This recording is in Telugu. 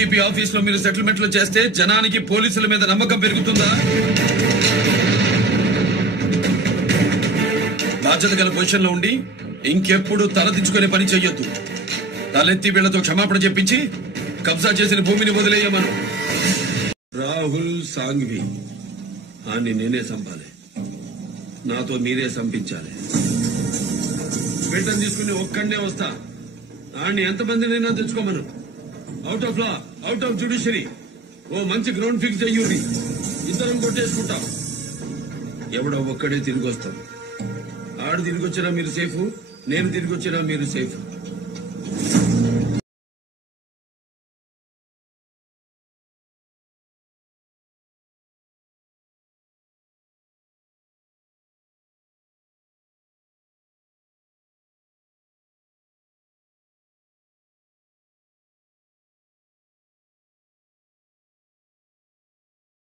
డీజీపీ ఆఫీస్ లో మీరు సెటిల్మెంట్లు చేస్తే జనానికి పోలీసుల మీద నమ్మకం పెరుగుతుందా? బాధ్యత గల పొజిషన్ లో ఉండి ఇంకెప్పుడు తలదించుకునే పని చెయ్యొద్దు. తలెత్తి వీళ్లతో క్షమాపణ చెప్పించి కబ్జా చేసిన భూమిని వదిలేయమను. రాహుల్ సాంఘవి ఆన్ని నేనే చంపాలి, నాతో మీరే చంపించాలి. బిడ్డను తీసుకుని ఒక్కడే వస్తా. ఆడిని ఎంతమందినైనా తెచ్చుకోమను. Out of law, out of judiciary. ఓ మంచి గ్రౌండ్ ఫిక్స్ అయ్యూరి. ఇద్దరం కొట్టేసుకుంటాం. ఎవడో ఒక్కడే తిరిగి వస్తాం. ఆడు తిరిగి వచ్చినా మీరు సేఫ్, నేను తిరిగి వచ్చినా మీరు సేఫ్.